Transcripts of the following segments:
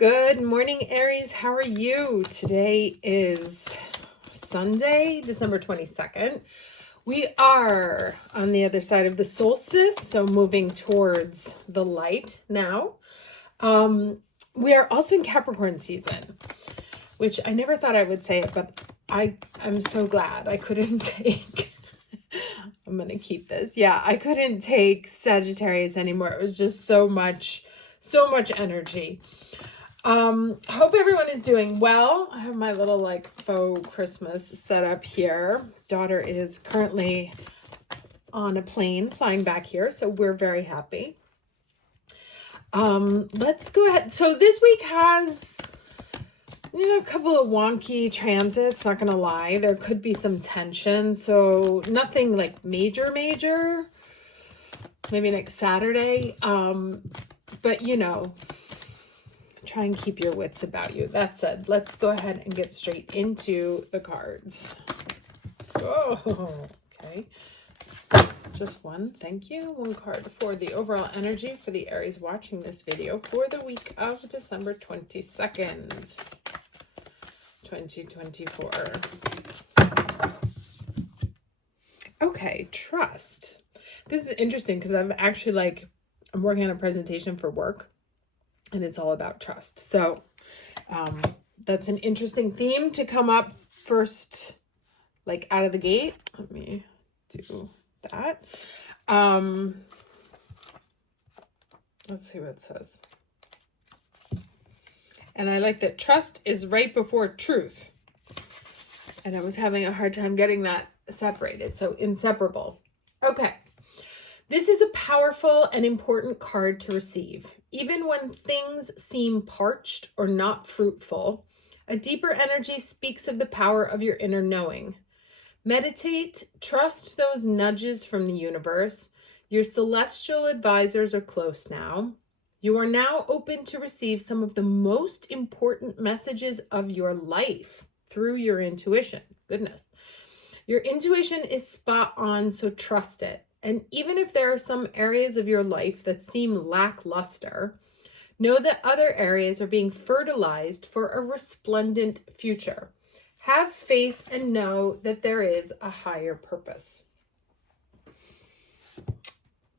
Good morning, Aries. How are you? Today is Sunday, December 22nd. We are on the other side of the solstice, so moving towards the light now. We are also in Capricorn season, which I never thought I would say it, but I'm so glad I couldn't take... I'm going to keep this. Yeah, I couldn't take Sagittarius anymore. It was just so much energy. Hope everyone is doing well. I have my little like faux Christmas set up here. Daughter is currently on a plane flying back here, so we're very happy. Let's go ahead. So this week has a couple of wonky transits, not gonna lie. There could be some tension, so nothing like major. Maybe next Saturday. But try and keep your wits about you. That said, let's go ahead and get straight into the cards. Oh, okay. Just one, thank you. One card for the overall energy for the Aries watching this video for the week of December 22nd, 2024. Okay, trust. This is interesting because I'm actually I'm working on a presentation for work. And it's all about trust. So that's an interesting theme to come up first, like out of the gate. Let me do that. Let's see what it says. And I like that trust is right before truth. And I was having a hard time getting that separated. So inseparable. Okay. This is a powerful and important card to receive. Even when things seem parched or not fruitful, a deeper energy speaks of the power of your inner knowing. Meditate, trust those nudges from the universe. Your celestial advisors are close now. You are now open to receive some of the most important messages of your life through your intuition. Goodness. Your intuition is spot on, so trust it. And even if there are some areas of your life that seem lackluster, know that other areas are being fertilized for a resplendent future. Have faith and know that there is a higher purpose.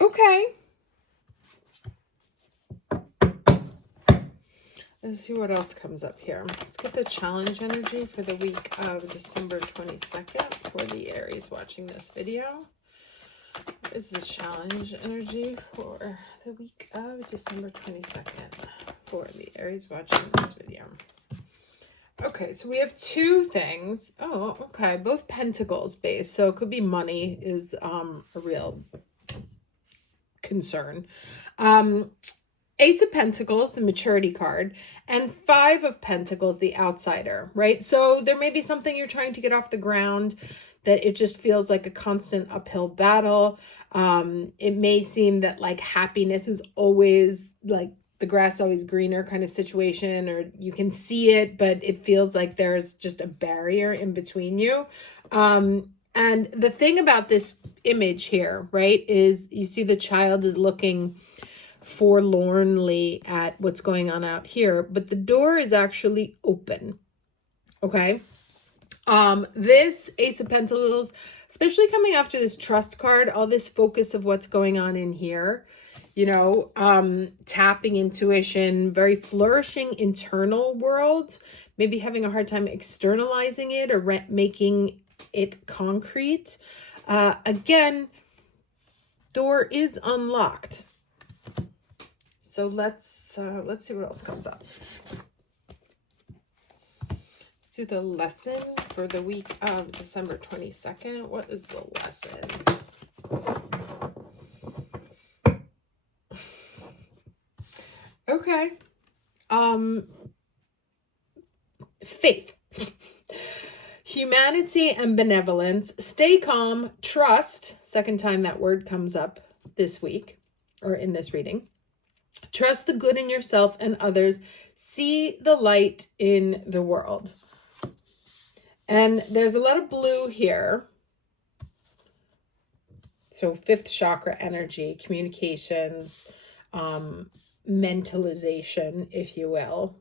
Okay. Let's see what else comes up here. Let's get the challenge energy for the week of December 22nd for the Aries watching this video. This is challenge energy for the week of December 22nd for the Aries watching this video. Okay, so we have two things. Oh, okay, both pentacles based. So it could be money is a real concern. Ace of Pentacles, the maturity card, and Five of Pentacles, the outsider, right? So there may be something you're trying to get off the ground that it just feels like a constant uphill battle. It may seem that like happiness is always like the grass always greener kind of situation, or you can see it, but it feels like there's just a barrier in between you. And the thing about this image here, right, is you see the child is looking forlornly at what's going on out here, but the door is actually open. Okay. This Ace of Pentacles, especially coming after this trust card, all this focus of what's going on in here, tapping intuition, very flourishing internal world, maybe having a hard time externalizing it or making it concrete. Again, door is unlocked. So let's see what else comes up. Do the lesson for the week of December 22nd. What is the lesson? Okay. Faith. Humanity and benevolence. Stay calm. Trust. Second time that word comes up this week or in this reading. Trust the good in yourself and others. See the light in the world. And there's a lot of blue here. So fifth chakra energy, communications, mentalization, if you will.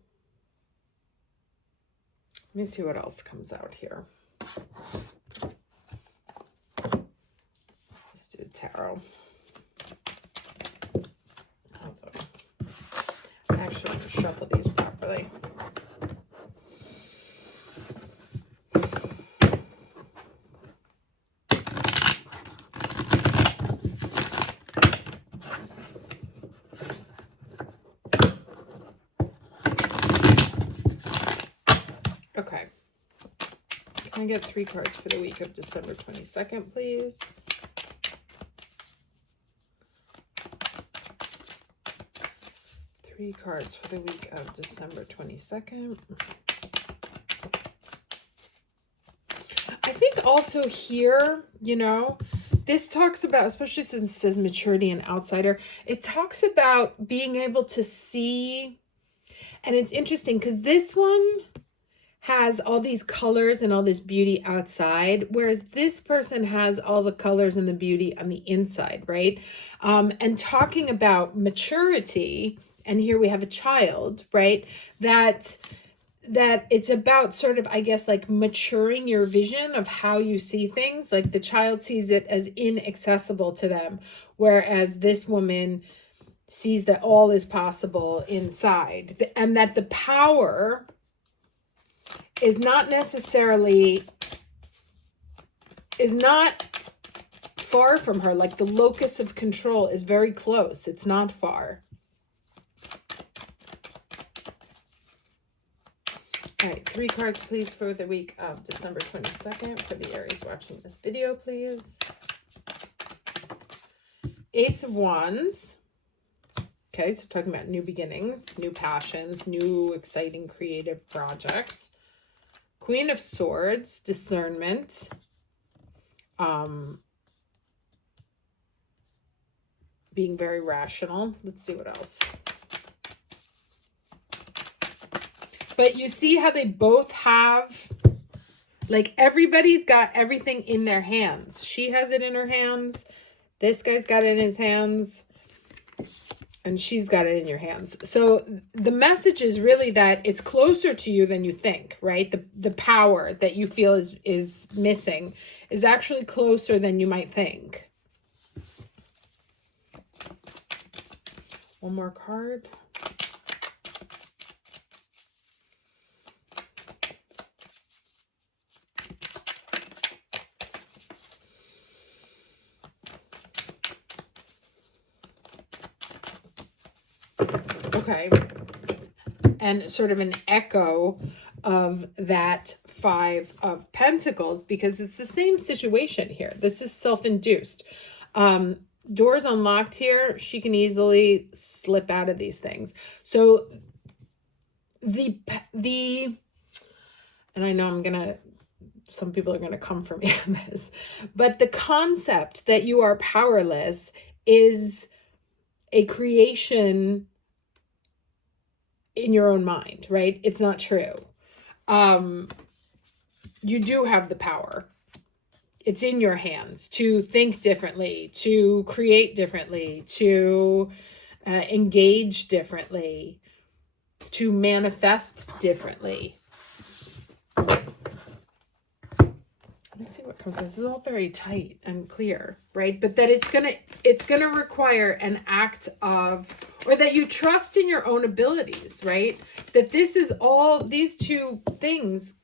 Let me see what else comes out here. Let's do tarot. Hold on. I actually want to shuffle these properly. Okay. Can I get 3 cards for the week of December 22nd, please? Three cards for the week of December 22nd. I think also here, you know, this talks about, especially since it says maturity and outsider, it talks about being able to see, and it's interesting because this one has all these colors and all this beauty outside, whereas this person has all the colors and the beauty on the inside, right? And talking about maturity, and here we have a child, right? That it's about sort of, I guess, like maturing your vision of how you see things. Like the child sees it as inaccessible to them, whereas this woman sees that all is possible inside, and that the power is not far from her. Like the locus of control is very close. It's not far. All right, 3 cards, please, for the week of December 22nd for the Aries watching this video, please. Ace of Wands. Okay, so talking about new beginnings, new passions, new exciting creative projects. Queen of Swords, discernment. Being very rational. Let's see what else. But you see how they both have, like, everybody's got everything in their hands. She has it in her hands. This guy's got it in his hands. And she's got it in your hands. So the message is really that it's closer to you than you think, right? The power that you feel is missing is actually closer than you might think. One more card. Okay. And sort of an echo of that 5 of Pentacles, because it's the same situation here. This is self-induced. Doors unlocked here. She can easily slip out of these things. So and I know some people are going to come for me on this, but the concept that you are powerless is a creation in your own mind, right? It's not true. You do have the power. It's in your hands to think differently, to create differently, to engage differently, to manifest differently. Let me see what comes. This is all very tight and clear, right? But that it's gonna require an act of, or that you trust in your own abilities, right? That this is all, these two things.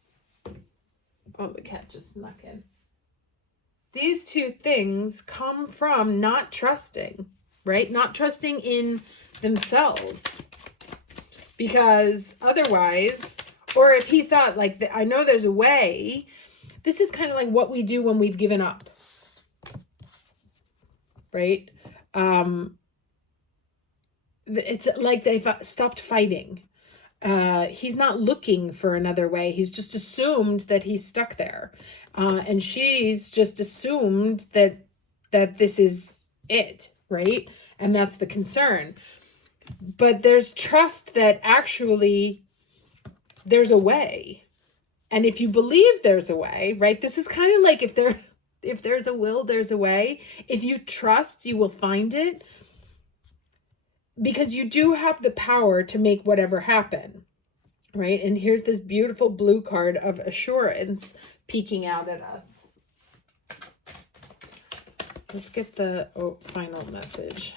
Oh, the cat just snuck in. These two things come from not trusting, right? Not trusting in themselves. Because otherwise, or if he thought like, I know there's a way. This is kind of like what we do when we've given up, right? It's like they've stopped fighting. He's not looking for another way. He's just assumed that he's stuck there. And she's just assumed that this is it, right? And that's the concern. But there's trust that actually there's a way. And if you believe there's a way, right? This is kind of like if there's a will, there's a way. If you trust, you will find it. Because you do have the power to make whatever happen. right? And here's this beautiful blue card of assurance peeking out at us. Let's get the final message.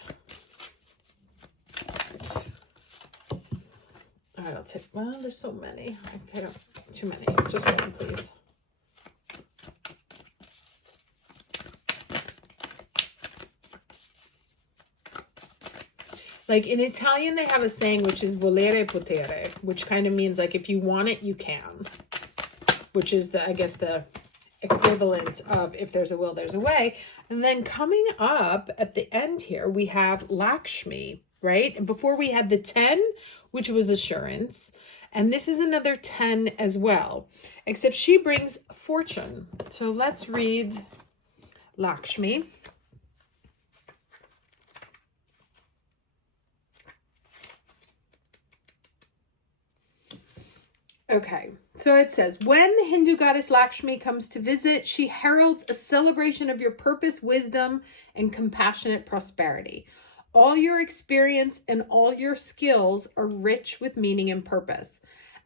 All right, I'll take, well, there's so many. I don't, too many. Just one, please. Like in Italian, they have a saying, which is volere potere, which kind of means like, if you want it, you can, which is the, I guess, the equivalent of if there's a will, there's a way. And then coming up at the end here, we have Lakshmi, right? And before we had the 10, which was assurance. And this is another 10 as well, except she brings fortune. So let's read Lakshmi. Okay, so it says, when the Hindu goddess Lakshmi comes to visit, she heralds a celebration of your purpose, wisdom, and compassionate prosperity. All your experience and all your skills are rich with meaning and purpose.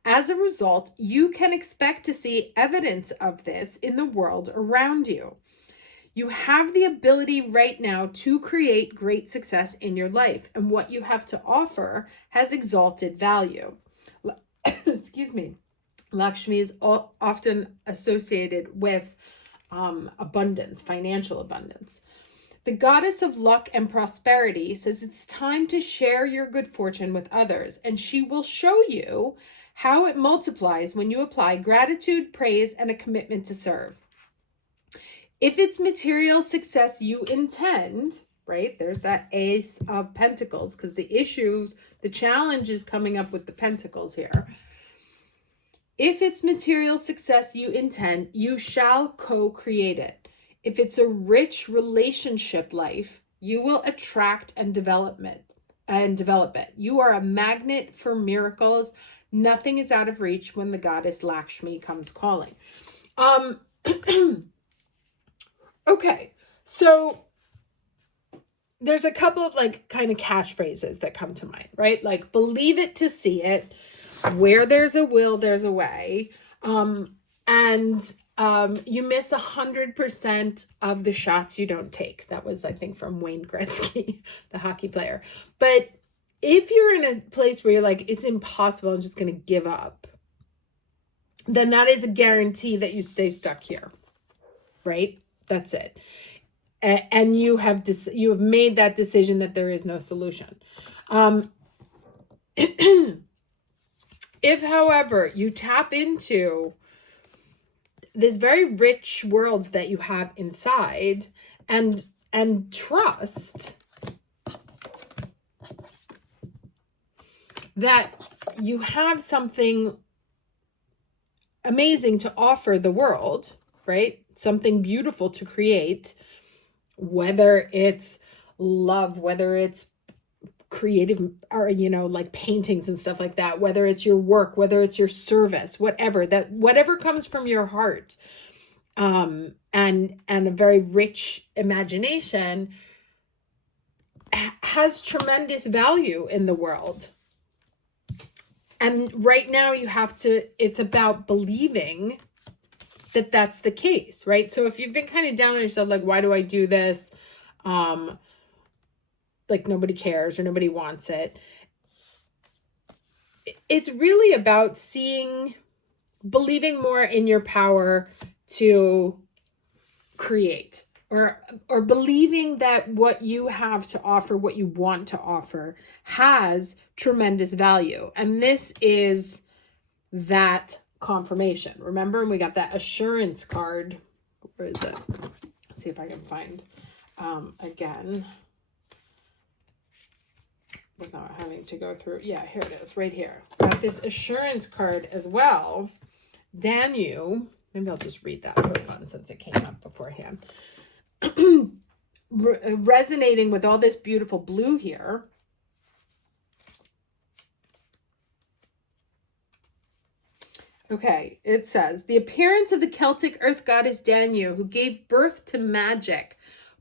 As a result, you can expect to see evidence of this in the world around you. You have the ability right now to create great success in your life, and what you have to offer has exalted value. Excuse me. Lakshmi is often associated with abundance, financial abundance. The goddess of luck and prosperity says it's time to share your good fortune with others, and she will show you how it multiplies when you apply gratitude, praise, and a commitment to serve. If it's material success you intend, right? There's that Ace of Pentacles, because the challenge is coming up with the Pentacles here. If it's material success you intend, you shall co-create it. If it's a rich relationship life, you will attract and develop it. You are a magnet for miracles. Nothing is out of reach when the goddess Lakshmi comes calling. Okay, so there's a couple of like kind of catchphrases that come to mind, right? Like, believe it to see it. Where there's a will, there's a way. You miss 100% of the shots you don't take. That was, I think, from Wayne Gretzky, the hockey player. But if you're in a place where you're like, it's impossible, I'm just going to give up, then that is a guarantee that you stay stuck here, right? That's it. And you have made that decision that there is no solution. If, however, you tap into this very rich world that you have inside and trust that you have something amazing to offer the world, right? Something beautiful to create, whether it's love, whether it's creative, or like paintings and stuff like that, whether it's your work, whether it's your service, whatever comes from your heart, and a very rich imagination has tremendous value in the world. And right now it's about believing that that's the case, right? So if you've been kind of down on yourself, like, why do I do this? Like nobody cares or nobody wants it. It's really about believing more in your power to create, or believing that what you have to offer, what you want to offer, has tremendous value. And this is that confirmation. Remember, we got that assurance card. Where is it? Let's see if I can find again, without having to go through. Yeah, here it is, right here. Got this assurance card as well. Danu, maybe I'll just read that for fun since it came up beforehand. Resonating with all this beautiful blue here. Okay, it says, the appearance of the Celtic earth goddess Danu, who gave birth to magic,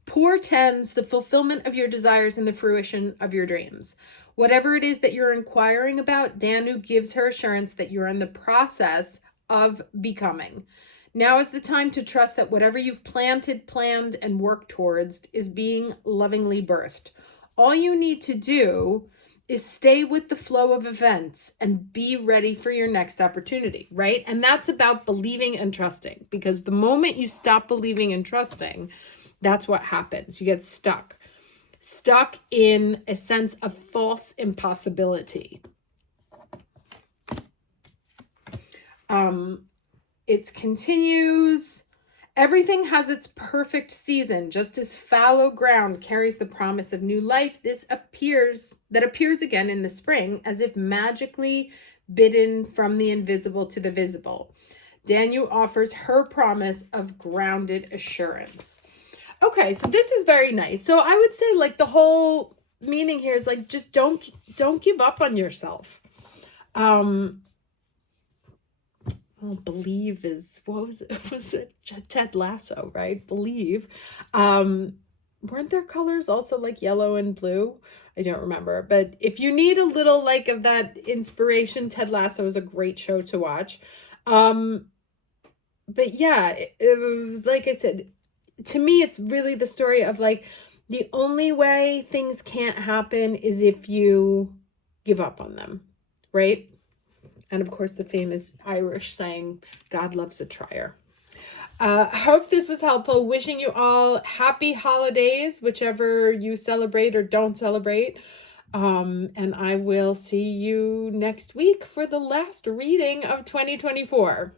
portends the fulfillment of your desires and the fruition of your dreams. Whatever it is that you're inquiring about, Danu gives her assurance that you're in the process of becoming. Now is the time to trust that whatever you've planted, planned, and worked towards is being lovingly birthed. All you need to do is stay with the flow of events and be ready for your next opportunity, right? And that's about believing and trusting, because the moment you stop believing and trusting, that's what happens. You get stuck in a sense of false impossibility. It continues. Everything has its perfect season, just as fallow ground carries the promise of new life. This appears again in the spring, as if magically bidden from the invisible to the visible. Danu offers her promise of grounded assurance. Okay, so this is very nice. So I would say, like, the whole meaning here is like, just don't give up on yourself. Believe is, what was it? Was it Ted Lasso, right? Believe. Weren't their colors also like yellow and blue? I don't remember. But if you need a little like of that inspiration, Ted Lasso is a great show to watch. But yeah, like I said, to me, it's really the story of like, the only way things can't happen is if you give up on them, right? And of course, the famous Irish saying, God loves a trier. Hope this was helpful. Wishing you all happy holidays, whichever you celebrate or don't celebrate. And I will see you next week for the last reading of 2024.